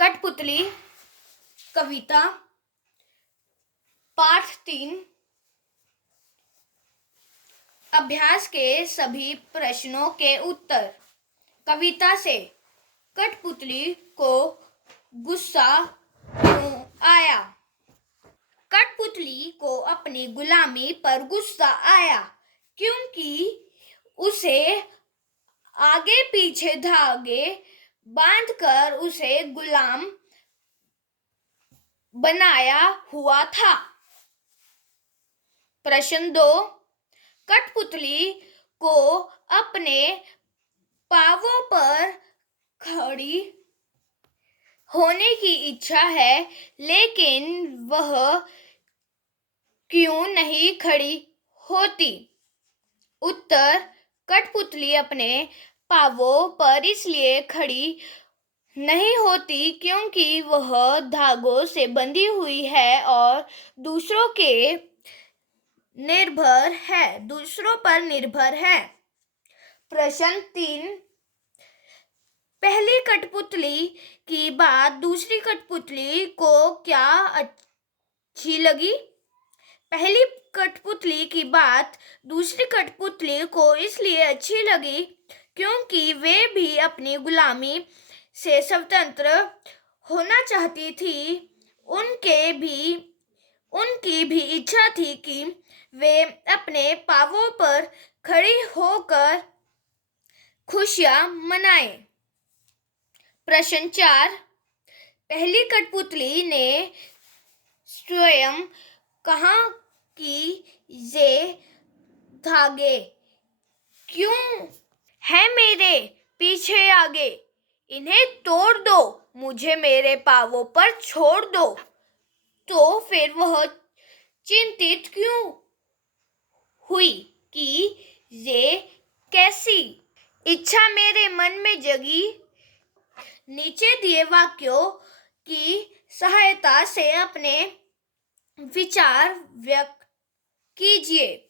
कठपुतली कविता पाठ 3। अभ्यास के सभी प्रश्नों के उत्तर। कविता से कठपुतली को गुस्सा क्यों आया? कठपुतली को अपनी गुलामी पर गुस्सा आया क्योंकि उसे आगे पीछे धागे बांधकर उसे गुलाम बनाया हुआ था। प्रश्न 2। कठपुतली को अपने पांवों पर खड़ी होने की इच्छा है, लेकिन वह क्यों नहीं खड़ी होती? उत्तर। कठपुतली अपने पांवों पर इसलिए खड़ी नहीं होती क्योंकि वह धागों से बंधी हुई है और दूसरों पर निर्भर है। प्रश्न 3। पहली कठपुतली की बात दूसरी कठपुतली को क्या अच्छी लगी? पहली कठपुतली की बात दूसरी कठपुतली को इसलिए अच्छी लगी क्योंकि वे भी अपनी गुलामी से स्वतंत्र होना चाहती थी। उनकी भी इच्छा थी कि वे अपने पांवों पर खड़ी होकर खुशियां मनाएं। प्रश्न 4। पहली कठपुतली ने स्वयं कहा कि ये धागे क्यों है मेरे पीछे आगे, इन्हें तोड़ दो, मुझे मेरे पांवों पर छोड़ दो। तो फिर वह चिंतित क्यों हुई कि ये कैसी इच्छा मेरे मन में जगी? नीचे दिए वाक्यों की सहायता से अपने विचार व्यक्त कीजिए।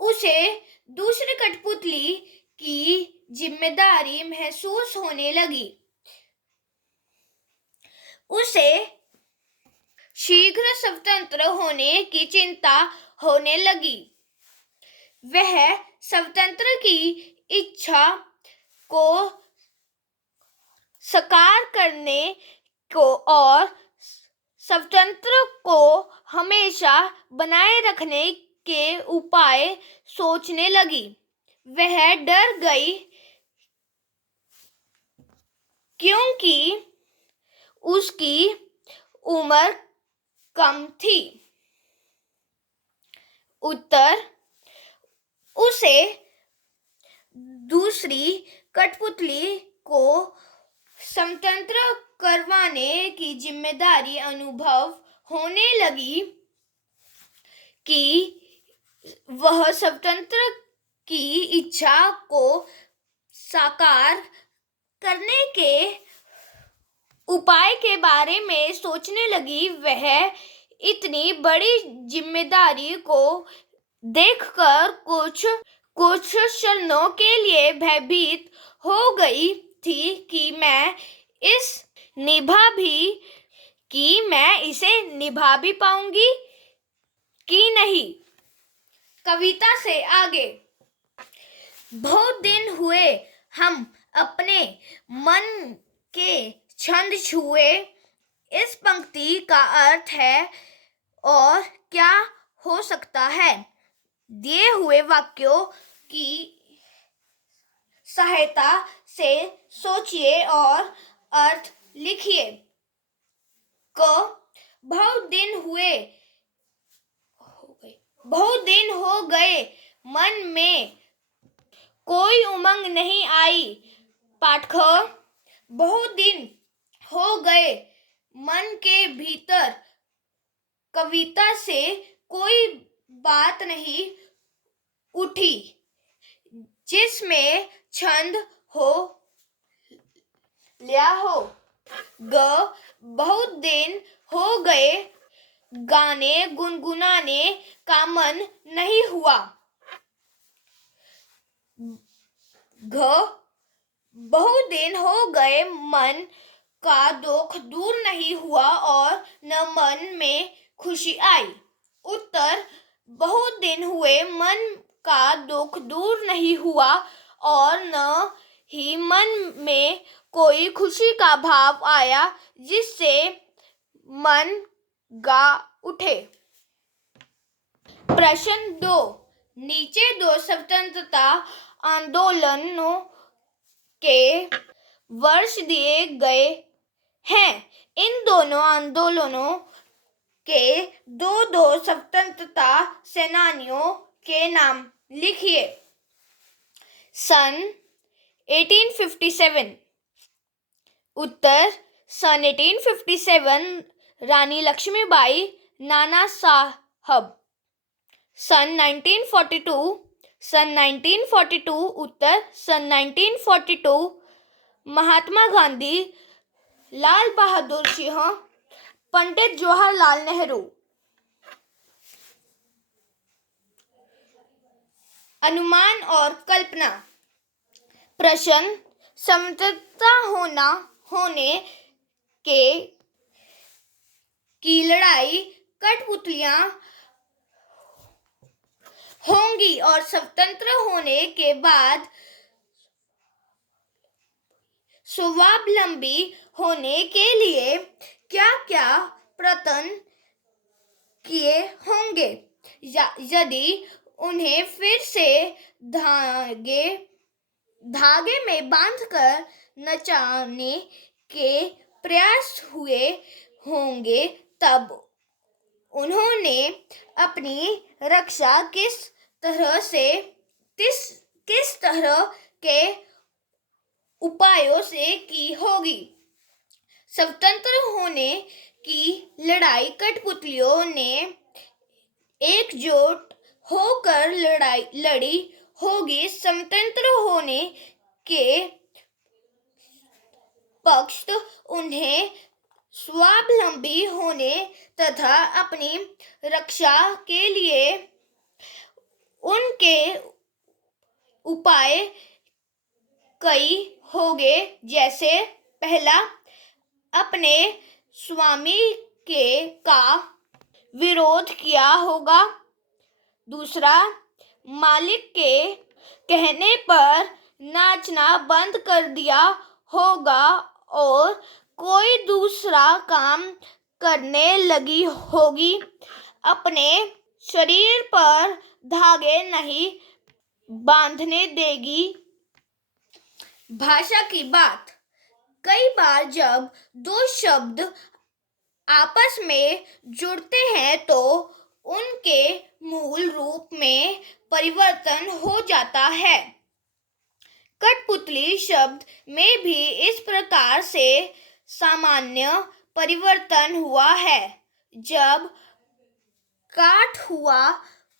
उसे दूसरी कठपुतली की जिम्मेदारी महसूस होने लगी। उसे शीघ्र स्वतंत्र होने की चिंता होने लगी। वह स्वतंत्र की इच्छा को साकार करने को और स्वतंत्र को हमेशा बनाए रखने के उपाय सोचने लगी। वह डर गई क्योंकि उसकी उम्र कम थी। उत्तर। उसे दूसरी कठपुतली को स्वतंत्र करवाने की जिम्मेदारी अनुभव होने लगी कि वह स्वतंत्र की इच्छा को साकार करने के उपाय के बारे में सोचने लगी। वह इतनी बड़ी जिम्मेदारी को देखकर कुछ क्षणों के लिए भयभीत हो गई थी कि मैं इसे निभा भी पाऊंगी कि नहीं। कविता से आगे। बहुत दिन हुए हम अपने मन के छंद छुए, इस पंक्ति का अर्थ है और क्या हो सकता है? दिए हुए वाक्यों की सहायता से सोचिए और अर्थ लिखिए। क बहुत दिन हो गए मन में कोई उमंग नहीं आई। पाठ ख। बहुत दिन हो गए मन के भीतर कविता से कोई बात नहीं उठी जिसमें छंद हो लिया हो। ग। बहुत दिन हो गए गाने गुनगुनाने का मन नहीं हुआ। घ। बहुत दिन हो गए मन का दुख दूर नहीं हुआ और न मन में खुशी आई। उत्तर, बहुत दिन हुए मन का दुख दूर नहीं हुआ और न ही मन में कोई खुशी का भाव आया जिससे मन गा उठे। प्रश्न 2, नीचे दो स्वतंत्रता आंदोलनों के वर्ष दिए गए हैं। इन दोनों आंदोलनों के दो स्वतंत्रता सेनानियों के नाम लिखिए। सन 1857। उत्तर, सन 1857 रानी लक्ष्मीबाई, नाना साहब। सन 1942। सन 1942। उत्तर, सन 1942 महात्मा गांधी, लाल बहादुर सिंह, पंडित जवाहरलाल नेहरू। अनुमान और कल्पना। प्रश्न, समझौता होने के की लड़ाई कठपुतलियां होंगी और स्वतंत्र होने के बाद स्वावलंबी होने के लिए क्या क्या प्रयत्न किए होंगे? यदि उन्हें फिर से धागे में बांधकर नचाने के प्रयास हुए होंगे, तब उन्होंने अपनी रक्षा किस तरह के उपायों से की होगी? स्वतंत्र होने की लड़ाई कठपुतलियों ने एकजुट होकर लड़ी होगी। स्वतंत्र होने के पश्चात उन्हें स्वावलंबी होने तथा अपनी रक्षा के लिए उनके उपाय कई होंगे। जैसे, पहला, अपने स्वामी का विरोध किया होगा। दूसरा, मालिक के कहने पर नाचना बंद कर दिया होगा और कोई दूसरा काम करने लगी होगी। अपने शरीर पर धागे नहीं बांधने देगी। भाषा की बात। कई बार जब दो शब्द आपस में जुड़ते हैं तो उनके मूल रूप में परिवर्तन हो जाता है। कठपुतली शब्द में भी इस प्रकार से सामान्य परिवर्तन हुआ है। जब काट हुआ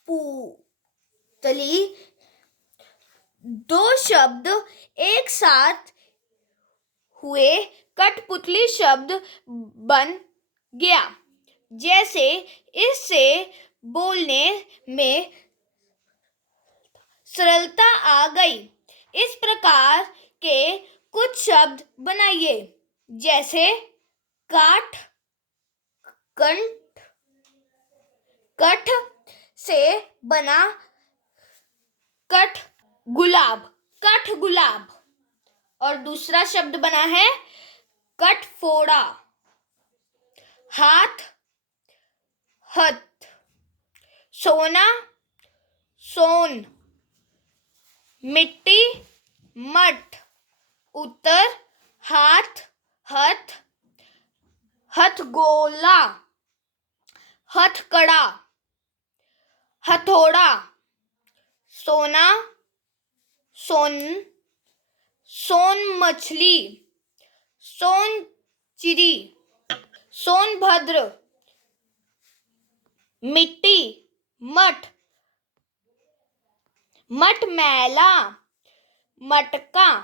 पुतली, दो शब्द एक साथ हुए कठपुतली शब्द बन गया। जैसे, इससे बोलने में सरलता आ गई। इस प्रकार के कुछ शब्द बनाइए। जैसे, काठ, कंठ, कठ से बना कठ गुलाब, कठ गुलाब। और दूसरा शब्द बना है कठफोड़ा। हाथ, हथ, सोना, सोन, मिट्टी, मठ। उत्तर, हाथ, हथ, हथगोला, हथकड़ा, हथौड़ा, सोना, सोन, सोन मछली, सोन चिड़ी, सोनभद्र, मिट्टी, मठ, मटमैला, मटका।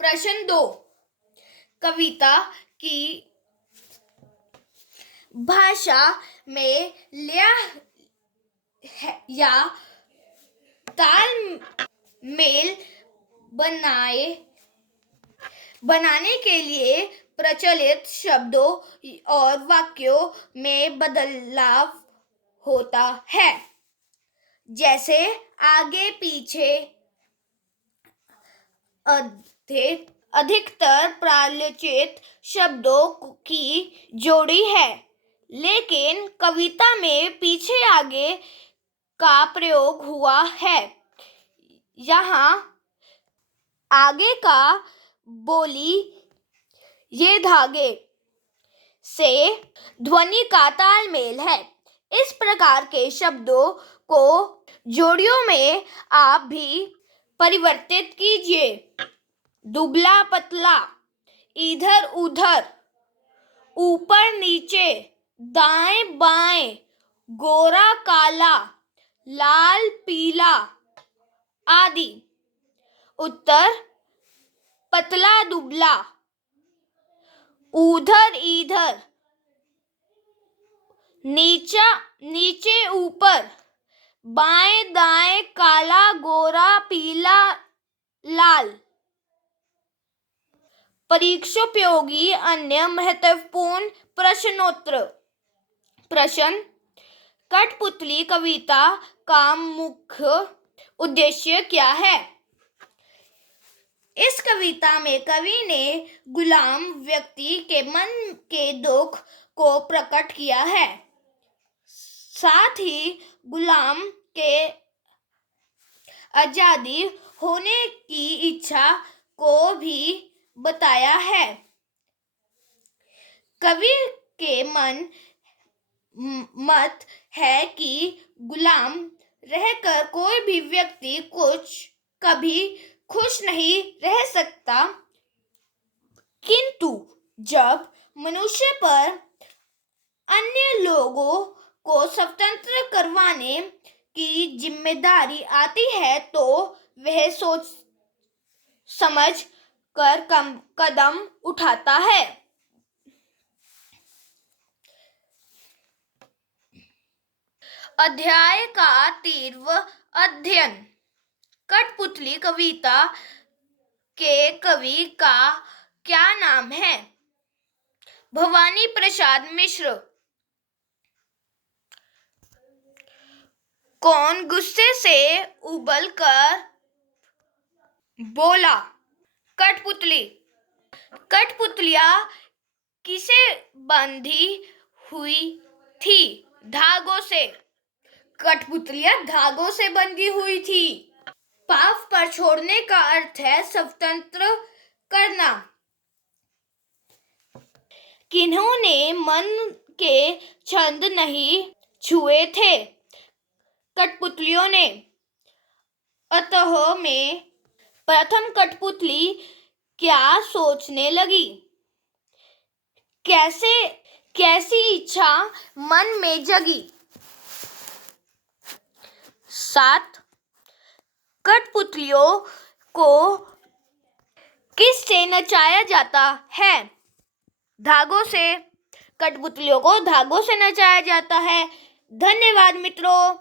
प्रश्न 2, कविता की भाषा में लय या ताल मेल बनाए बनाने के लिए प्रचलित शब्दों और वाक्यों में बदलाव होता है, जैसे आगे पीछे। अधिकतर प्रचलित शब्दों की जोड़ी है, लेकिन कविता में पीछे आगे का प्रयोग हुआ है। यहाँ आगे का बोली ये धागे से ध्वनि का तालमेल है। इस प्रकार के शब्दों को जोड़ियों में आप भी परिवर्तित कीजिए। दुबला पतला, इधर उधर, ऊपर नीचे, दाएं बाएं, गोरा काला, लाल पीला आदि। उत्तर: पतला दुबला, उधर इधर, नीचे ऊपर, बाएं दाएं, काला गोरा पीला लाल। परीक्षोपयोगी अन्य महत्वपूर्ण प्रश्नोत्तर। प्रश्न: कठपुतली कविता का मुख्य उद्देश्य क्या है? इस कविता में कवि ने गुलाम व्यक्ति के मन के दुख को प्रकट किया है, साथ ही गुलाम के आजादी होने की इच्छा को भी बताया है। कवि के मत है कि गुलाम रहकर कोई भी व्यक्ति कभी खुश नहीं रह सकता, किंतु जब मनुष्य पर अन्य लोगों को स्वतंत्र करवाने की जिम्मेदारी आती है तो वह सोच समझ कर कदम उठाता है। अध्याय का 13वां अध्ययन। कठपुतली कविता के कवि का क्या नाम है? भवानी प्रसाद मिश्र। कौन गुस्से से उबल कर बोला? कठपुतली। कठपुतलियां किसे बंधी हुई थी? धागों से। कठपुतलियां धागों से बंधी हुई थी। पाव पर छोड़ने का अर्थ है स्वतंत्र करना। किन्होंने मन के छंद नहीं छुए थे? कठपुतलियों ने। अतः में प्रथम कठपुतली क्या सोचने लगी? कैसी इच्छा मन में जगी? 7. कठपुतलियों को किससे नचाया जाता है? धागों से। कठपुतलियों को धागों से नचाया जाता है। धन्यवाद मित्रों।